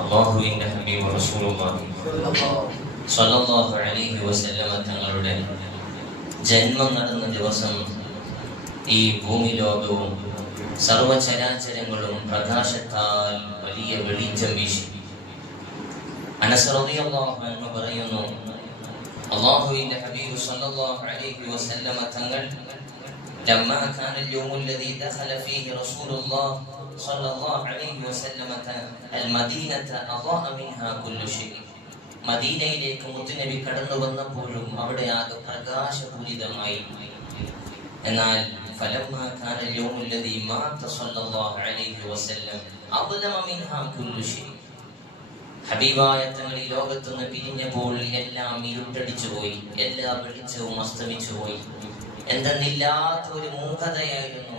അല്ലാഹുവിന്റെ ഹബീബ് റസൂലുള്ളാഹി സ്വല്ലല്ലാഹു അലൈഹി വസല്ലമ തങ്ങളുടെ ജന്മം നടന്ന ദിവസം ഈ ഭൂമി ലോകവും സർവചരാചരങ്ങളും പ്രകാശത്താൽ വലിയ വെളിച്ചം വീശി. അനസ് റളിയല്ലാഹു അൻഹു പറയുന്നു, അല്ലാഹുവിന്റെ ഹബീബ് സ്വല്ലല്ലാഹു അലൈഹി വസല്ലമ തങ്ങൾ لما كان اليوم الذي دخل فيه رسول الله صلى الله عليه وسلم المدينة أضاء منها كل شيء. മദീനയിലേക്ക് മുത്തുനബി കടന്നു വന്നപ്പോഴും അവിടെ ആകെ പ്രകാശപൂരിതമായി. എന്നാൽ فلما كان اليوم الذي مات صلى الله عليه وسلم أظلم منها كل شيء. ഹബീബായ തങ്ങൾ ഈ ലോകത്ത് നിന്ന് പിരിഞ്ഞപ്പോൾ എല്ലാം ഇരുട്ടടിച്ചു പോയി, എല്ലാ വെളിച്ചവും അസ്തമിച്ചു പോയി. എന്തെന്നില്ലാത്ത ഒരു മൂകതയായിരുന്നു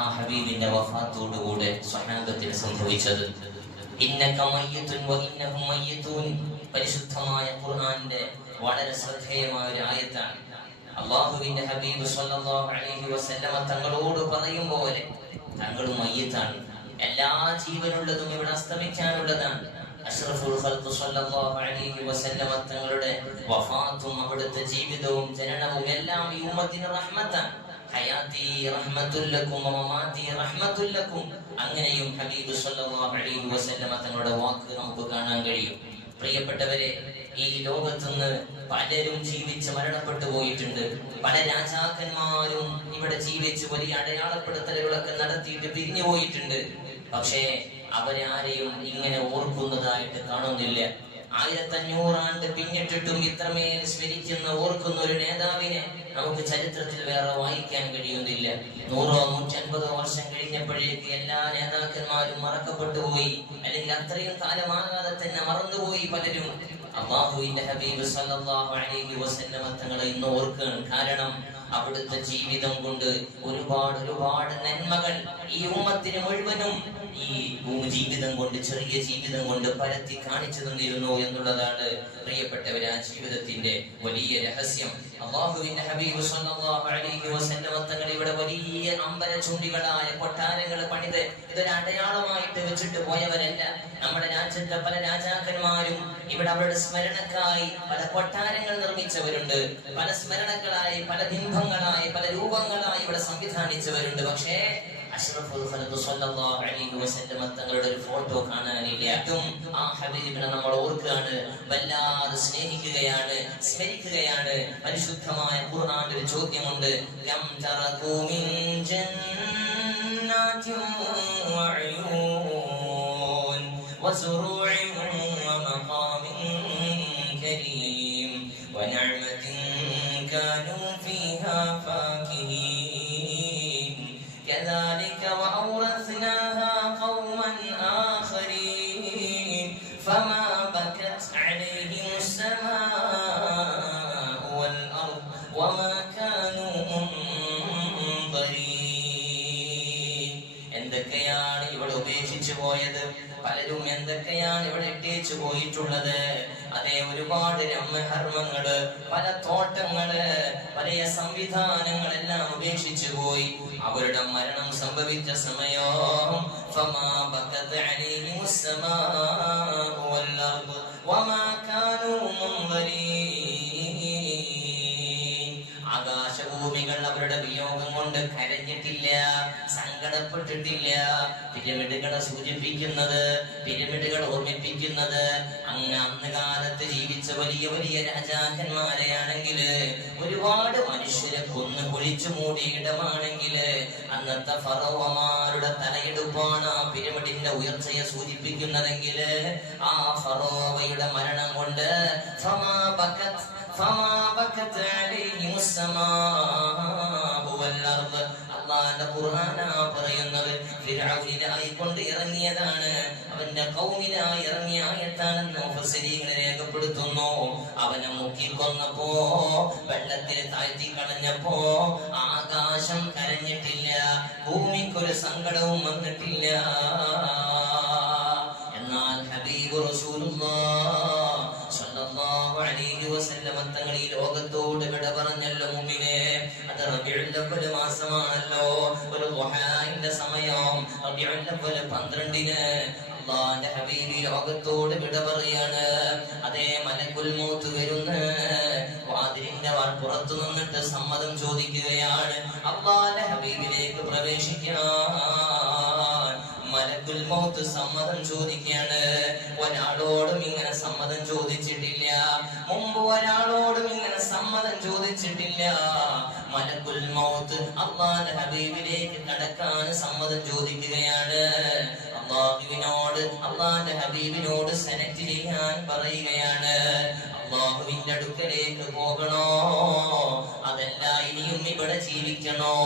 ആ ഹബീബിന്റെ വഫാത്തോടുകൂടെ സ്വഹാബത്തിന് സംഭവിച്ചത്. ഇന്നക മയ്യിതുൻ വ ഇന്നഹും മയ്യിതൂൻ പരിശുദ്ധമായ ഖുർആന്റെ വളരെ ശ്രദ്ധേയമായ ഒരു ആയത്താണ്. അല്ലാഹുവിന്റെ ഹബീബ് സ്വല്ലല്ലാഹു അലൈഹി വസല്ലമ തങ്ങളോട് പറയും പോലെ തങ്ങളും മയ്യിത്താണ്, എല്ലാ ജീവനുള്ളതും ഇവിടെ അസ്തമിക്കാനുള്ളതാണ്. അഷ്റഫുൽ ഖൽഖ് സ്വല്ലല്ലാഹു അലൈഹി വസല്ലമ തങ്ങളുടെ വഫാത്തും അവിടുത്തെ ജീവിതവും ജനനവും എല്ലാം ഈ ഉമ്മത്തിന് റഹ്മത്താണ്. ഹയാതി റഹ്മത്തുൽ ലക്കും വമമാതി റഹ്മത്തുൽ ലക്കും. അങ്ങനെയും ഹബീബ് സ്വല്ലല്ലാഹു അലൈഹി വസല്ലമ തങ്ങളുടെ വാക്ക് നമുക്ക് കാണാൻ കഴിയും. പ്രിയപ്പെട്ടവരെ, ഈ ലോകത്തുനിന്ന് പലരും ജീവിച്ച് മരണപ്പെട്ടു പോയിട്ടുണ്ട്. പല രാജാക്കന്മാരും ഇവിടെ ജീവിച്ച് വലിയ അടയാളപ്പെടുത്തലുകളൊക്കെ നടത്തിയിട്ട് പിരിഞ്ഞു പോയിട്ടുണ്ട്. പക്ഷേ അവരെ ആരെയും ഇങ്ങനെ ഓർക്കുന്നതായിട്ട് കാണുന്നില്ല. 1500 ആണ്ട് പിന്നിട്ടിട്ടും ഇത്രമേൽ സ്മരിക്കുന്ന ഓർക്കുന്ന ഒരു നേതാവിനെ നമുക്ക് ചരിത്രത്തിൽ വേറെ വായിക്കാൻ കഴിയുന്നില്ല. 100-150 വർഷം കഴിഞ്ഞപ്പോഴേക്ക് എല്ലാ നേതാക്കന്മാരും മറക്കപ്പെട്ടു പോയി, അല്ലെങ്കിൽ അത്രയും കാലമാകാതെ തന്നെ മറന്നുപോയി പലരും. അല്ലാഹുവിന്റെ ഹബീബ് സ്വല്ലല്ലാഹു അലൈഹി വസല്ലമ തങ്ങളെ ഇന്ന് ഓർക്കുകയാണ്. കാരണം അവിടുത്തെ ജീവിതം കൊണ്ട് ഒരുപാട് നന്മകൾ ഈ ഉമ്മത്തിന് മുഴുവനും ഈ ജീവിതം കൊണ്ട്, ചെറിയ ജീവിതം കൊണ്ട് പരത്തി കാണിച്ചു തന്നിരുന്നു എന്നുള്ളതാണ് പ്രിയപ്പെട്ടവരെ ആ ജീവിതത്തിന്റെ വലിയ രഹസ്യം. അല്ലാഹുവിന്റെ ഹബീബ് സ്വല്ലല്ലാഹു അലൈഹി വസല്ലമ തങ്ങൾ ഇവിടെ വലിയ അമ്പരചുംബികളായ കൊട്ടാരങ്ങൾ പണിത് ഇതൊരു അടയാളമായിട്ട് വെച്ചിട്ട് പോയവരല്ല. നമ്മുടെ രാജ്യത്തെ പല രാജാക്കന്മാരും ഇവിടെ അവരുടെ സ്മരണക്കായി പല കൊട്ടാരങ്ങൾ നിർമ്മിച്ചവരുണ്ട്. പല സ്മരണകളായി, പല ബിംബങ്ങളായി, പല രൂപങ്ങളായി ഇവിടെ സംവിധാനിച്ചവരുണ്ട്. പക്ഷേ അഷ്റഫുൽ ഖൽഖ് സ്വല്ലല്ലാഹു അലൈഹി വസല്ലമ തങ്ങളുടെ ഒരു ഫോട്ടോ കാണാനില്ല. ആ ഹബീബിനെ നമ്മൾ ഓർക്കുകയാണ്, വല്ലാതെ സ്നേഹിക്കുകയാണ്, സ്മരിക്കുകയാണ്. പരിശുദ്ധമായ ഖുർആനിൽ ഒരു ചോദ്യമുണ്ട്, ലം തറകൂ മിൻ ജന്നാതിൻ വഉയൂൻ വസുറൂഇൻ വമഖാമിൻ കരീം വനഅമതിൻ കാനൂ ഫീഹാ ഫാകിഹീൻ كذلك وأورثناها قوما آخرين فما بكت عليهم السماء والأرض وما كانوا منظرين. എന്തൊക്കെയാണ് ഇവിടെ ഉപേക്ഷിച്ചു പോയത്? പലരും എന്തൊക്കെയാണ് ഇവിടെ ഇട്ടേച്ചു പോയിട്ടുള്ളത്? അതേ, ഒരുപാട് രമ്യഹർമ്മങ്ങള്, പല തോട്ടങ്ങള്, വലിയ സംവിധാനങ്ങളെല്ലാം ഉപേക്ഷിച്ചു പോയി. അവരുടെ മരണം സംഭവിച്ച സമയം ഫമാ ബകത് അലൈഹിമുസ് സമാഉ വൽ അർദ് വമാ കാനൂ മുൻദരീൻ. ആകാശഭൂമികൾ അവരുടെ വിയോഗം കൊണ്ട് കരഞ്ഞിട്ടില്ല, സങ്കടപ്പെട്ടിട്ടില്ല. പിരമിഡുകളെ സൂചിപ്പിക്കുന്നത്, പിരമിഡുകൾ ഓർമ്മിപ്പിക്കുന്നത് അന്ന് കാലത്ത് ജീവിച്ച വലിയ വലിയ രാജാക്കന്മാരെയാണെങ്കിൽ, ഒരുപാട് മനുഷ്യരെ കൊന്നു കുഴിച്ചു മൂടിയ ഇടമാണെങ്കിൽ, അന്നത്തെ ഫറോവമാരുടെ തലയെടുപ്പാണ് ആ പിരമിഡിന്റെ ഉയർച്ചയെ സൂചിപ്പിക്കുന്നതെങ്കിൽ, ആ ഫറോവയുടെ മരണം കൊണ്ട് ഫമാ ബകത് അലൈഹിമുസ് സമാഉ വൽ അർദ്. അല്ലാഹുവിന്റെ ഖുർആനാ പറയുന്നത് ഫിർഔനിനായി കൊണ്ട് ഇറങ്ങിയതാണ്, അവന്റെ ഖൗമിനായി ഇറങ്ങിയ ആയത്താണെന്ന് മുഫസ്സിരീങ്ങൾ രേഖപ്പെടുത്തുന്നു. അവനെ മുക്കിക്കൊന്നപ്പോ, വെള്ളത്തിൽ താഴ്ത്തി കളഞ്ഞപ്പോ ആകാശം കരഞ്ഞിട്ടില്ല, ഭൂമിക്കൊരു സങ്കടവും വന്നിട്ടില്ല. എന്നാൽ ഹബീബ് റസൂലുള്ളാഹ് സ്വല്ലല്ലാഹു അലൈഹി വസല്ലമ തങ്ങൾ ഈ ലോകത്തോട് വിട പറഞ്ഞല്ലോ മുഅ്മിനേ. അത് റബീഉൽ അവ്വൽ മാസമാണല്ലോ, ഒരു ദുഹാന്റെ സമയം. റബീഉൽ അവ്വൽ 12-ന് അല്ലാഹുവിന്റെ ഹബീബ് ലോകത്തോട് വിട പറയാണ്. അതേ മലക്കുൽ മൗത്ത് വരുന്ന വാതിലിന്റെ പുറത്തു നിന്നിട്ട് സമ്മതം ചോദിക്കുകയാണ് അല്ലാഹുവിന്റെ ഹബീബിലേക്ക് പ്രവേശിക്കാൻ. മലക്കുൽ മൗത്ത് സമ്മതം ചോദിക്കുകയാണ്. ഒരാളോടും ഇങ്ങനെ സമ്മതം ചോദിച്ചിട്ടില്ല, മുമ്പ് ഒരാളോടും ഇങ്ങനെ സമ്മതം ചോദിച്ചിട്ടില്ല. മലക്കുൽ മൗത്ത് അല്ലാഹുവിന്റെ ഹബീബിലേക്ക് കടക്കാൻ സമ്മതം ചോദിക്കുകയാണ്. അല്ലാഹുവിനോട് അല്ലാഹുവിന്റെ ഹബീബിനോട് സെലക്ട് ചെയ്യാൻ പറയുകയാണ്. അല്ലാഹുവിന്റെ അടുക്കലേക്ക് പോകണോ അതല്ല ഇനിയും ഇവിടെ ജീവിക്കണോ?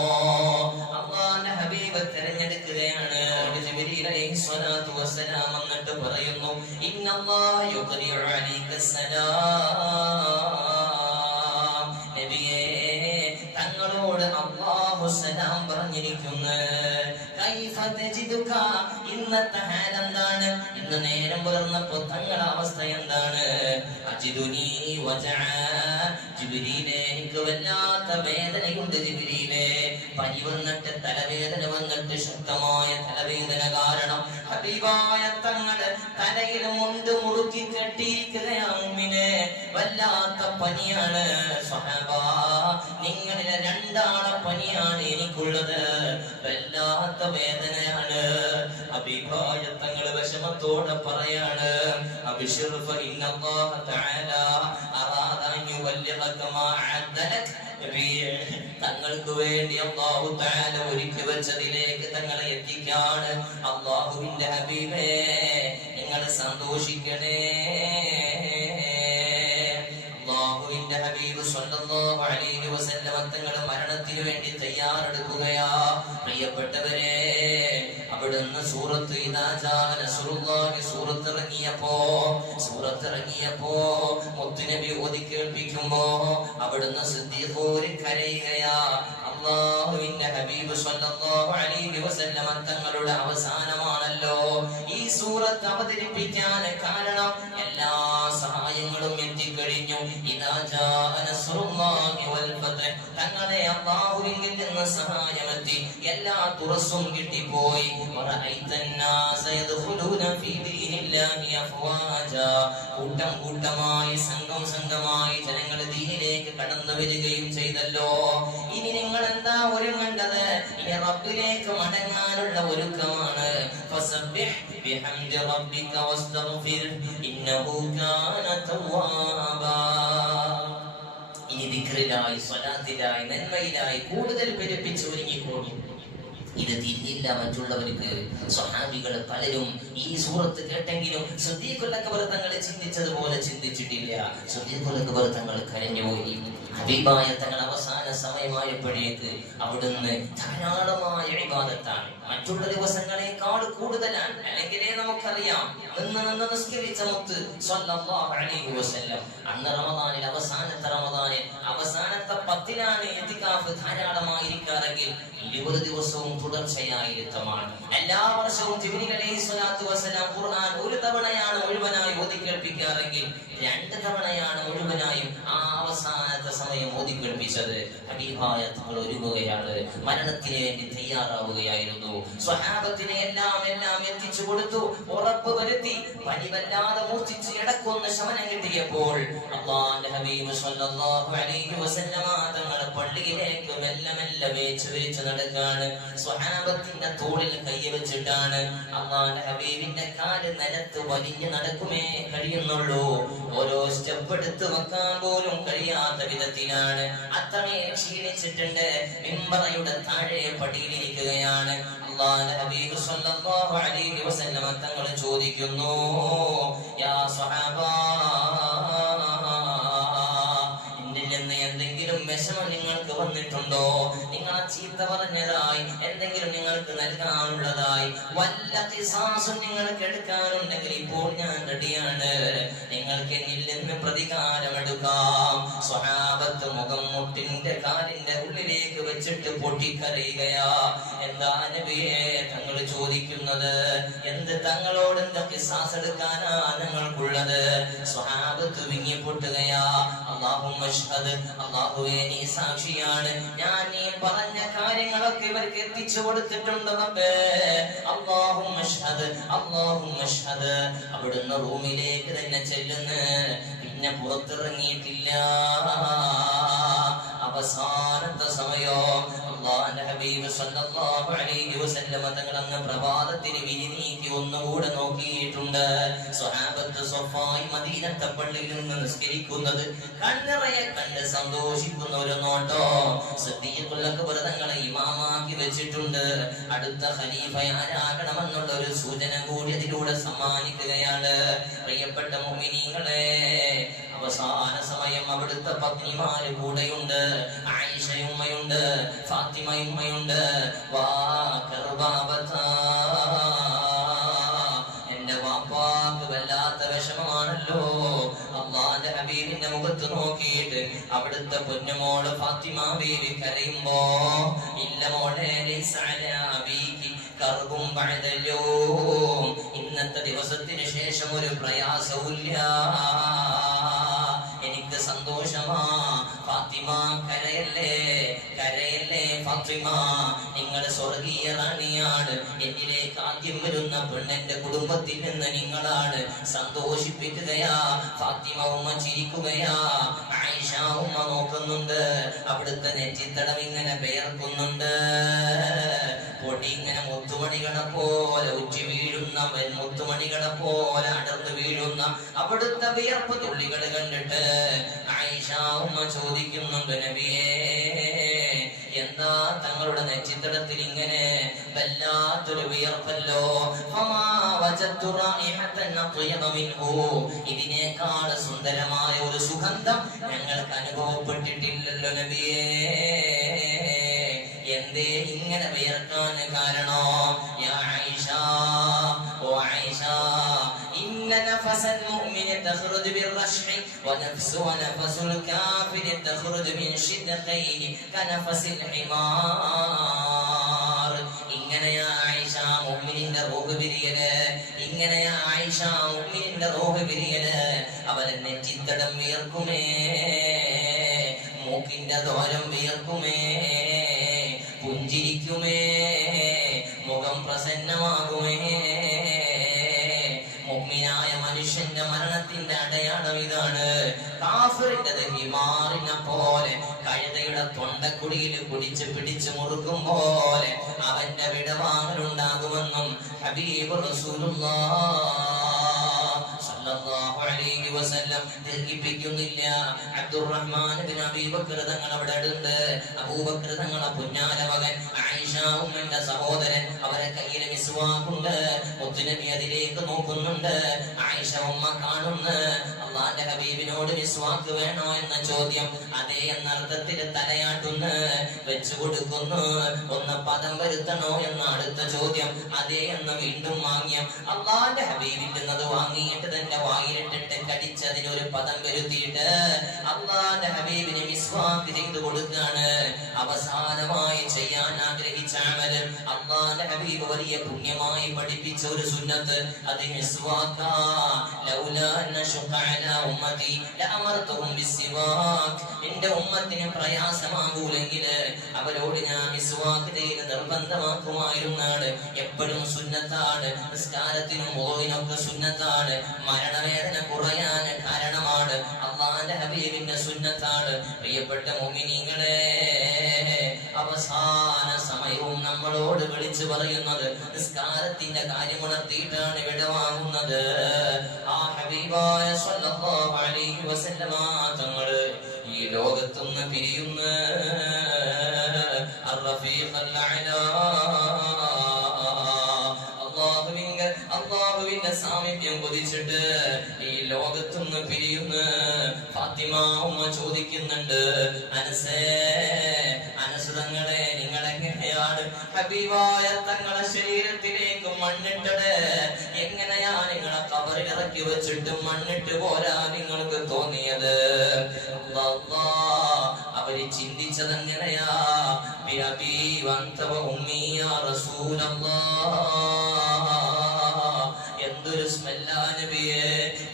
അല്ലാഹുവിന്റെ ഹബീബ് തിരഞ്ഞെടുക്കുകയാണ്. ജിബ്രീൽ അലൈഹിസ്സലാത്തു വസ്സലാം എന്നിട്ട് പറയുന്നു ഇന്നല്ലാഹ യുഖരിഉ അലൈക്കസ്സലാം. നബിയേ തങ്ങളോട് അല്ലാഹു സലാം പറഞ്ഞിരിക്കുന്നു. കൈഫ തജിദുക, ഇന്നത്തെ ഹാൽ എന്താണ്? ഇന്ന് നേരം പുലർന്നപ്പോൾ തങ്ങളുടെ അവസ്ഥ എന്താണ്? അജിദുനി വജഅ, ജിബ്രീലേ എനിക്ക് വല്ലാത്ത വേദനയുണ്ട് ജിബ്രീലേ. പനി വന്നിട്ട് തലവേദന വന്നിട്ട് ശക്തമായ തലവേദന കാരണം ഹബീബായ തങ്ങള് തലയിൽ മുണ്ട് മുറുക്കി കെട്ടിയിരിക്കുകയാണ്. വല്ലാത്ത പനിയാണ് സ്വഹാബാ, നിങ്ങളിലെ രണ്ടാളെ പനിയാണ് എനിക്കുള്ളത്, വല്ലാത്ത വേദനയാണ്. ഹബീബായ തങ്ങള് വിഷമത്തോടെ പറയാണ് അബ്ശിർ ഫഇന്നല്ലാഹ തആല അറാദ അൻ യുബല്ലിഗക മാ അഅദ്ദലക. നബിയേ തങ്ങൾക്ക് വേണ്ടി അല്ലാഹു തആല ഒരുക്കി വെച്ചതിലേക്ക് തങ്ങളെ എത്തിക്കാൻ അല്ലാഹുവിന്റെ ഹബീബേ നിങ്ങൾ സന്തോഷിക്കണേ. അല്ലാഹുവിന്റെ ഹബീബ് സ്വല്ലല്ലാഹു അലൈഹി വസല്ലം തങ്ങൾ മരണത്തിന് വേണ്ടി തയ്യാറെടുക്കുകയാ. പ്രിയപ്പെട്ടവരെ, അവിടുന്ന് സൂറത്ത് ഇദാ ജാ നസ്റുല്ലാഹി സൂറത്തിറങ്ങിയപ്പോ മുത്തുനബി ഓതി കേൾപ്പിക്കുമ്പോ അവിടുന്ന് സിദ്ദീഖൂരി കരയുകയാ. അല്ലാഹുവിന്റെ ഹബീബ് സ്വല്ലല്ലാഹു അലൈഹി വസല്ലം തങ്ങളുടെ അവസാനമാണല്ലോ ഈ സൂറത്ത് അവതരിപ്പിക്കാൻ കാരണം. എല്ലാ സഹായങ്ങളും എത്തിക്കഴിഞ്ഞു. ഇദാ ജാ നസ്റുല്ലാഹി വൽ ഫത്ഹ്, തങ്ങളെ അല്ലാഹുവിൽ നിന്ന് സഹായമെത്തി, എല്ലാ തുറസ്സും കിട്ടിപ്പോയി. കൂട്ടം കൂട്ടമായി സംഘം സംഘമായി ജനങ്ങൾ ദീനിലേക്ക് കടന്നു വരികയും ചെയ്തല്ലോ. ഇനി നിങ്ങൾ എന്താ ഒരുങ്ങേണ്ടത്? ഇനി റബ്ബിലേക്ക് മടങ്ങാനുള്ള ഒരുക്കമാണ്. ഫസബ്ബിഹ് ബിഹംദി റബ്ബിക വസ്തഗ്ഫിർ ഇന്നഹു കാന തവ്വാബാ. ഇനി ദിക്റിലായി സ്വലാത്തിലായി നന്മയിലായി കൂടുതൽ പെരുപ്പിച്ച് ഒരുങ്ങിക്കോളൂ. ഇത് തിരിഞ്ഞില്ല മറ്റുള്ളവർക്ക്. സ്വഹാബികൾ പലരും ഈ സൂറത്ത് കേട്ടെങ്കിലും സിദ്ദീഖുൽ അക്ബർ തങ്ങൾ ചിന്തിച്ചതുപോലെ ചിന്തിച്ചിട്ടില്ല. സിദ്ദീഖുൽ അക്ബർ തങ്ങൾ കരഞ്ഞുപോയി. ഹബീബായ തങ്ങൾ അവസാന സമയമായപ്പോഴേക്ക് അവിടുന്ന് ധാരാളമായ ഇബാദത്താണ്, മറ്റുള്ള ദിവസങ്ങളെക്കാൾ കൂടുതലാണ്. അല്ലെങ്കിലേ നമുക്കറിയാം നിന്ന് നിസ്കരിച്ച മുത്ത് സ്വല്ലല്ലാഹു അലൈഹി വസല്ലം അന്ന് റമദാനിൽ അവസാനത്തെ 10-ലാണ് ഇഅ്തികാഫ് ധാരാളമായിരിക്കാറെങ്കിൽ 20 ദിവസവും തുടർച്ചയായി ഇരുത്തമാണ്. എല്ലാ വർഷവും ജിബ്രീൽ അലൈഹിസ്സലാത്തു വസ്സലാം ഖുർആൻ ഒരു തവണയാണ് മുഴുവനായി ഓതി കേൾപ്പിക്കാറെങ്കിൽ 2 തവണയാണ് മുഴുവനായും ആ അവസാനത്തെ സമയം ഓതി കേൾപ്പിച്ചത്. ഹബീബായ തങ്ങൾ ഒരുങ്ങുകയാണ്, മരണത്തിന് വേണ്ടി തയ്യാറാവുകയായിരുന്നു. സ്വഹാബത്തിനെ എല്ലാം എത്തിച്ചു കൊടുത്തു, ഉറപ്പ് വരുത്തി. പനി വല്ലാതെ മൂർച്ഛിച്ച് ഇടക്കൊന്ന് ശമനം കിട്ടിയപ്പോൾ അല്ലാഹുവിന്റെ ഹബീബ് സ്വല്ലല്ലാഹു അലൈഹി വസല്ലമ തങ്ങൾ പള്ളിയിലേക്ക് മെല്ലെ വേച്ച് വിരിച്ച് നടക്കാണ്. സ്വഹാബത്തിന്റെ തോളിൽ കൈ വെച്ചിട്ടാണ്. അല്ലാഹുവിന്റെ ഹബീബിന്റെ കാല് നിലത്ത് വലിഞ്ഞ് നടക്കുമേ കഴിയുന്നുള്ളൂ. ഓരോ സ്റ്റെപ്പ് എടുത്ത് വെക്കാൻ പോലും കഴിയാത്ത വിധത്തിലാണ്. അത്രമേ ക്ഷീണിച്ചിട്ടുണ്ട്. മിമ്പറയുടെ താഴെ പടിയിലിരിക്കുകയാണ്. അല്ലാഹുവിന്റെ ഹബീബ് സ്വല്ലല്ലാഹു അലൈഹി വസല്ലമ തങ്ങൾ ചോദിക്കുന്നു, യാ സ്വഹാബാ, എന്തെങ്കിലും വിഷമം നിങ്ങൾക്ക് വന്നിട്ടുണ്ടോ? നിങ്ങളെ ചീത്ത പറഞ്ഞതായി എന്തെങ്കിലും നിങ്ങൾക്ക് നൽകാനുള്ളതായി വല്ല ഖിസാസും നിങ്ങൾക്ക് എടുക്കാനുണ്ടെങ്കിൽ ഇപ്പോൾ ഞാൻ റെഡിയാണ്. നിങ്ങൾക്ക് എന്നിൽ നിന്ന് പ്രതികാരമെടുക്കാം. സ്വഹാബത്ത് മുഖം മുട്ടിന്റെ കാലിന്റെ ഉള്ളിലേക്ക് വെച്ചിട്ട് പൊട്ടിക്കരയുകയാ. എന്താ നബിയേ തങ്ങൾ ചോദിക്കുന്നത്? എന്ത് തങ്ങളോട് എന്താ ഖിസാസ് എടുക്കാനാ ഞങ്ങൾക്കുള്ളത്? സ്വഹാബത്ത് വിങ്ങി പൊട്ടുകയാ. അല്ലാഹുമ്മ അഷ്ഹദ്, അല്ലാഹുവേ നീ സാക്ഷിയാണ്, ഞാൻ നീ പറഞ്ഞ കാര്യങ്ങളൊക്കെ ഇവർക്ക് എത്തിച്ചു കൊടുത്തിട്ടുണ്ട് റബ്ബേ. അല്ലാഹുമ്മ അഷ്ഹദ്, അല്ലാഹുമ്മ അഷ്ഹദ്. അവിടുന്ന് റൂമിലേക്ക് തന്നെ ചെല്ലുന്നു, പിന്നെ പുറത്തിറങ്ങിയിട്ടില്ല. അവസാനത്തെ സമയോ അല്ലാഹുവിന്റെ ഹബീബ് സല്ലല്ലാഹു അലൈഹി വസല്ലം തങ്ങൾ അങ്ങ് പ്രഭാതത്തിന് വിരിനീക്കി ഒന്നുകൂടെ നോക്കിയിട്ടുണ്ട്. സ്വഹാബത്ത് സ്വഫായി മദീനത്തെ പള്ളിയിൽ നിന്ന് നിസ്കരിക്കുന്നത് കണ്ണിറയെ കണ്ട് സന്തോഷിക്കുന്ന ഒരു നോട്ടോ സിദ്ദീഖുൽ അക്ബർ തങ്ങളെ ഇമാമാക്കി വെച്ചിട്ടുണ്ട്. അടുത്ത ഖലീഫ ആരാകണമെന്നുള്ള ഒരു സൂചന കൂടി അതിലൂടെ സമ്മാനിക്കുകയാണ്. പ്രിയപ്പെട്ട മുഅ്മിനീങ്ങളെ, അവസാന സമയം അവിടുത്തെ പത്നിമാര് കൂടെയുണ്ട്. ആയിഷയുമ്മയുണ്ട്, ഫാത്തിമയുമ്മയുണ്ട്. വാ കർബാബത്താ, എന്റെ വാപ്പാക്ക് വല്ലാത്ത വിഷമമാണല്ലോ. അല്ലാഹുവിന്റെ ഹബീബിന്റെ മുഖത്ത് നോക്കിയിട്ട് അവിടുത്തെ പൊന്നുമോള് ഫാത്തിമ ബീവി കരയുമ്പോ, ഇല്ല മോളെ, ലൈസ അലാ അബീകി കർബും ബഅദല്ലോ, ഇന്നത്തെ ദിവസത്തിന് ശേഷം ഒരു പ്രയാസവുമില്ല, എനിക്ക് സന്തോഷമാ. ഫാത്തിമ കരയല്ലേ, കരയല്ലേ ഫാത്തിമ, നിങ്ങൾ സ്വർഗീയ റാണിയാണ്. എന്നിലേക്ക് ആദ്യം വരുന്ന പെണ്ണെന്റെ കുടുംബത്തിൽ നിന്ന് നിങ്ങളാണ്. സന്തോഷിപ്പിക്കുകയാ. ഫാത്തിമ ഉമ്മ ചിരിക്കുകയാ. ആയിഷ ഉമ്മ നോക്കുന്നുണ്ട്. അവിടുത്തെ നെറ്റിത്തടം ഇങ്ങനെ പെയർക്കുന്നുണ്ട്. പൊടി ഇങ്ങനെ മുത്തുമണികളെ പോലെ ഉച്ചി വീഴുന്ന, മുത്തുമണികളെ പോലെ അടർന്നു വീഴുന്ന അവിടുത്തെ വിയർപ്പ് തുള്ളികൾ കണ്ടിട്ട് ആയിഷ ഉമ്മ ചോദിക്കുന്നുണ്ട്, നബിയേ, എന്താ തങ്ങളുടെ നെറ്റിത്തടത്തിൽ ഇങ്ങനെ വല്ലാത്തൊരു വിയർപ്പല്ലോ? ഇതിനേക്കാൾ സുന്ദരമായ ഒരു സുഗന്ധം ഞങ്ങൾക്ക് അനുഭവപ്പെട്ടിട്ടില്ലല്ലോ നബിയേ. എന്തേ ഇങ്ങനെ വിയർക്കാൻ കാരണോ? യാ ആയിഷ, ഓ ആയിഷ, ഇന്ന നഫസൽ മുഅ്മിനി തഖ്റുജു ബിർറശ്ഹി വനഫസുൽ കാഫിരി തഖ്റുജു മിൻ ശിദ്ഖൈനി കനഫസിൽ ഹിമാർ. ഇങ്ങനെയാ ആയിഷ മുഅ്മിനിന്റെ റൂഹ് പിരിയല്, ഇങ്ങനെയാ ആയിഷ മുഅ്മിനിന്റെ റൂഹ് പിരിയല്. അവരെ നെറ്റിത്തടം വിയർക്കുമേ, മൂക്കിന്റെ ദോരം വിയർക്കുമേ, പുഞ്ചിരിക്കുമേ, മുഖം പ്രസന്നമാകുമേ. മുഅ്മിനായ മനുഷ്യന്റെ മരണത്തിന്റെ അടയാളം ഇതാണ്. കാഫിറിന്റെ ഹിമാറിനെ പോലെ, കഴുതയുടെ തൊണ്ടക്കുടിയിൽ കുടിച്ച് പിടിച്ചു മുറുക്കും പോലെ അവന്റെ വിടവാങ്ങലുണ്ടാകുമെന്നും ഹബീബ് റസൂലുള്ളാഹ് സല്ലല്ലാഹു അലൈഹി വസല്ലം ദീർഘിപ്പിക്കുന്നില്ല. അബ്ദുറഹ്മാൻ ഇബ്നു അബീ ബക്കർ തങ്ങൾ അവിടെ ഉണ്ട്. അബൂബക്കർ തങ്ങളെ പുന്നാര മകൻ, ആയിഷ ഉമ്മന്റെ സഹോദരൻ, അവരെ കയ്യിൽ മിസ്വാക്കുണ്ട്. മുത്തുനബി അതിലേക്ക് നോക്കുന്നുണ്ട്. ആയിഷ ഉമ്മ കാണുന്നു. അല്ലാഹുവിന്റെ ഹബീബിനോട് മിസ്വാക്ക് വേണോ എന്ന ചോദ്യം, അതേ എന്നർത്ഥത്തിൽ തലയാട്ടുന്നു, വെച്ചു കൊടുക്കുന്നു. ഒന്ന് പദം വരുത്തണോ എന്ന അടുത്ത ചോദ്യം, അതേ എന്ന് വീണ്ടും വാങ്ങിയം. അല്ലാഹുവിന്റെ ഹബീബിക്കുന്നത് വാങ്ങിയിട്ട് തന്റെ വായിലിട്ടിട്ട് കടിച്ചതിനൊരു പദം വരുത്തിയിട്ട് അല്ലാഹുവിന്റെ ഹബീബിന് മിസ്വാക്ക് ചെയ്തു കൊടുക്കാണ്. അവസാനമായി ചെയ്യാൻ ആഗ്രഹിച്ച അമല്, അല്ലാഹുവിന്റെ ഹബീബ് വലിയ പുണ്യമായി പഠിപ്പിച്ച ഒരു സുന്നത്ത്, അത് മിസ്വാക്കാ. ലൗലാ നശഖ അലാ ഉമ്മതി ലഅമർതുഹും ബിസ്സിവാക്. എന്റെ ഉമ്മത്തിന് പ്രയാസമാകൂലെങ്കിൽ അവരോട് ഞാൻ മിസ്വാക്ക് ചെയ്ത് നിർബന്ധമാക്കുമായിരുന്നാണ്. എപ്പോഴും സുന്നത്താണ്. നിസ്കാരത്തിനും ഓതിനൊക്കെ സുന്നത്താണ്. മരണവേദന കുറയാൻ കാരണമാണ്. അല്ലാഹുവിന്റെ ഹബീബിന്റെ സുന്നത്താണ്. പ്രിയപ്പെട്ട മുഅ്മിനീങ്ങളെ, അവസാന സമയവും നമ്മളോട് വിളിച്ചു പറയുന്നത് നിസ്കാരത്തിന്റെ കാര്യം ഉണർത്തിയിട്ടാണ് വിടവാങ്ങുന്നത്. ആ ഹബീബായ സ്വല്ലല്ലാഹു അലൈഹി വസല്ലമ തങ്ങള് ഈ ലോകത്തുനിന്ന് പിരിയുന്ന അർ-റഫീഖൽ അഅ്ലാ, അല്ലാഹുവിന്റെ സാമീപ്യം കൊതിച്ചിട്ട് ഈ ലോകത്തുനിന്ന് പിരിയുന്ന ഫാത്തിമ ഉമ്മ ചോദിക്കുന്നുണ്ട്, അനസേ, അനസ് തങ്ങളെ, നിങ്ങളെങ്ങനെയാണ് ഹബീബായ തങ്ങളെ ശരീരത്തിലേക്ക് മണ്ണിട്ടത്? എങ്ങനെയാ നിങ്ങളെ കബറിൽ ഇറക്കി വെച്ചിട്ട് മണ്ണിട്ട് പോരാ നിങ്ങൾക്ക് തോന്നിയത്? അവര് ചിന്തിച്ചത് എങ്ങനെയാ? ബിഅബീ വഅൻത വഉമ്മീ യാ റസൂലല്ലാഹ്. എന്തൊരു സ്മെൽ മോശമല്ല നബിയേ,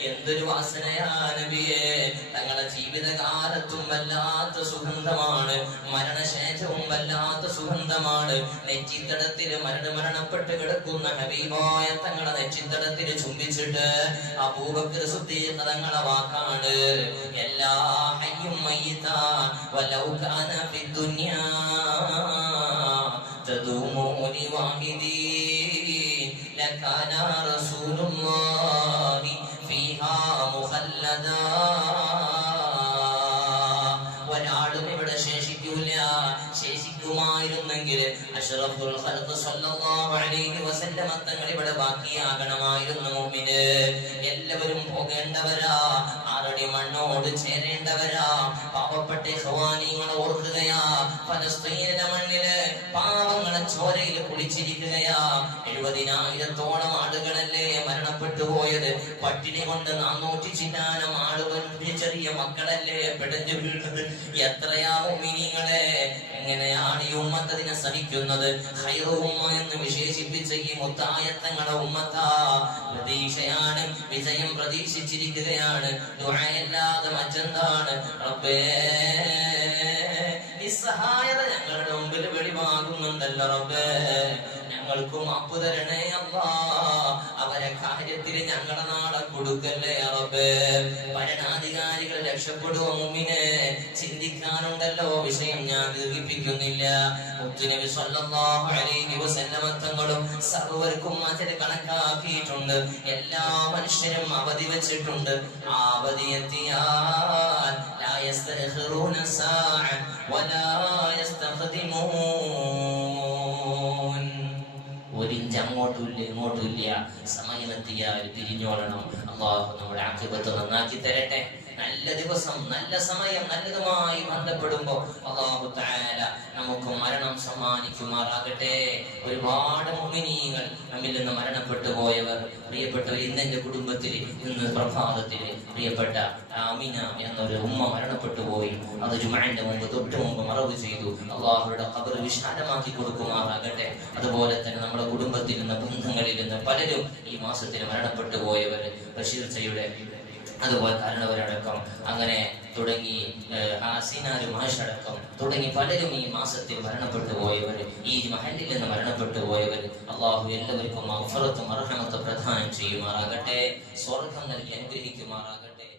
എന്തൊരു വാസനയാ നബിയേ. തങ്ങളുടെ ജീവിതകാലത്തും വല്ലാത്ത സുഗന്ധമാണ്, മരണശേഷവും വല്ലാത്ത സുഗന്ധമാണ്. നെറ്റിത്തടത്തില് മരണപ്പെട്ട് കിടക്കുന്ന ഹബീബായ തങ്ങളെ നെറ്റിത്തടത്തില് ചുംബിച്ചിട്ട് അബൂബക്കർ സിദ്ദീഖ് തങ്ങളെ വാക്കാണ്, എല്ലാ ഹയ്യും മയ്യിതാ വലൗ കാന ഫിദ്ദുനിയാ തദൂമു ലിവാഹിദി ലകാന റസൂലുള്ളാഹി ഫീഹാ മുഖല്ലദാ. ഒരാളും ഇവിടെ ശേഷിക്കൂല. ശേഷിക്കുമായിരുന്നെങ്കിൽ അഷ്റഫുൽ ഖൽഖ് സ്വല്ലല്ലാഹു അലൈഹി വസല്ലമ തങ്ങൾ ഇവിടെ ബാക്കിയാകണമായിരുന്നു. മുഅ്മിന് എല്ലാവരും പോകേണ്ടവരാ, ആറടി മണ്ണോട് ചേരേണ്ടവരാ. പാവപ്പെട്ട ഖവാനികളെ ഓർക്കുകയാ, ഫലസ്തീനിലെ മണ്ണില് പാവങ്ങളെ ചോരയിൽ കുളിച്ചിരിക്കുകയാ. 70,000-ഓളം ആളുകളല്ലേ മരണപ്പെട്ടു പോയത്. പട്ടിണി കൊണ്ട് 400 ചില്ലാനം ആളുകൾ, ചെറിയ മക്കളല്ലേ പിടഞ്ഞു വീണത്. എത്രയാ മുഅ്മിനീങ്ങളെ, എങ്ങനെയാണ് ഈ ഉമ്മത്ത് അതിനെ സഹിക്കുന്നത്? ഖൈറു ഉമ്മ എന്ന് വിശേഷിപ്പിച്ച ഈ മുത്തായ തങ്ങളുടെ ഉമ്മത്താ. പ്രതീക്ഷയാണ്, വിജയം പ്രതീക്ഷിച്ചിരിക്കുകയാണ്. ദുആയല്ലാതെ മറ്റെന്താണ്? റബ്ബേ, നിസ്സഹായത ഞങ്ങളുടെ മുമ്പിൽ വെളിവാകുന്നുണ്ടല്ലോ റബ്ബേ, ഞങ്ങൾക്കും മാപ്പ് തരണേ അല്ലാ. അവരെ കാര്യത്തിൽ ഞങ്ങളെ നാളെ കൊടുക്കല്ലേ റബ്ബേ. ഭരണാധികാരികൾ രക്ഷപ്പെടുവോ മുഅ്മിനെ? ചിന്തിക്കാനുണ്ടല്ലോ വിഷയം, ഞാൻ ദീർഘിപ്പിക്കുന്നില്ല. മുത്തുനബി സ്വല്ലല്ലാഹു അലൈഹി വസല്ലമ തങ്ങളും സർവർക്കും അജർ കണക്കാക്കിയിട്ടുണ്ട്. എല്ലാ മനുഷ്യരും അവധി വെച്ചിട്ടുണ്ട്. ആ അവധി എത്തിയാൽ ലാ യസ്തഖിറൂന സാഅ വലാ യസ്തഖദിമൂൻ. ഒരിഞ്ച് അങ്ങോട്ടുമില്ല ഇങ്ങോട്ടുമില്ല. സമയമെത്തിയാൽ പിരിഞ്ഞോളണം. അല്ലാഹു നമ്മുടെ ആഖിബത്ത് നന്നാക്കി തരട്ടെ. നല്ല ദിവസം, നല്ല സമയം, നല്ലതുമായി ബന്ധപ്പെടുമ്പോ അല്ലാഹു തആല നമുക്ക് മരണം സമ്മാനിക്കുമാറാകട്ടെ. ഒരുപാട് മുഅ്മിനീങ്ങൾ നമ്മിൽ നിന്ന് മരണപ്പെട്ടു പോയവർ, പ്രിയപ്പെട്ടവർ, ഇന്ന് എന്റെ കുടുംബത്തിൽ ഇന്ന് പ്രഭാതത്തില് പ്രിയപ്പെട്ട ആമിന എന്നൊരു ഉമ്മ മരണപ്പെട്ടു പോയി. അത് ജുമുഅന്റെ മുമ്പ് തൊട്ട് മുമ്പ് മറവ് ചെയ്തു. അല്ലാഹുവിന്റെ ഖബർ വിശാലമാക്കി കൊടുക്കുമാറാകട്ടെ. അതുപോലെ തന്നെ നമ്മുടെ കുടുംബത്തിൽ നിന്ന്, ബന്ധങ്ങളിൽ നിന്ന് പലരും ഈ മാസത്തിൽ മരണപ്പെട്ടു പോയവര്, ബഷീർ ചയുടെ അതുപോലെ കാരണവരടക്കം, അങ്ങനെ തുടങ്ങി ഹാസിനാര് മാഷടക്കം തുടങ്ങി പലരും ഈ മാസത്തിൽ മരണപ്പെട്ടു പോയവർ, ഈ മഹല്ലിൽ നിന്ന് മരണപ്പെട്ടു പോയവർ, അള്ളാഹു എല്ലാവർക്കും മഗ്ഫിറത്തും മർഹമത്തും പ്രദാനം ചെയ്യുമാറാകട്ടെ. സ്വർഗ്ഗം നൽകി അനുഗ്രഹിക്കുമാറാകട്ടെ.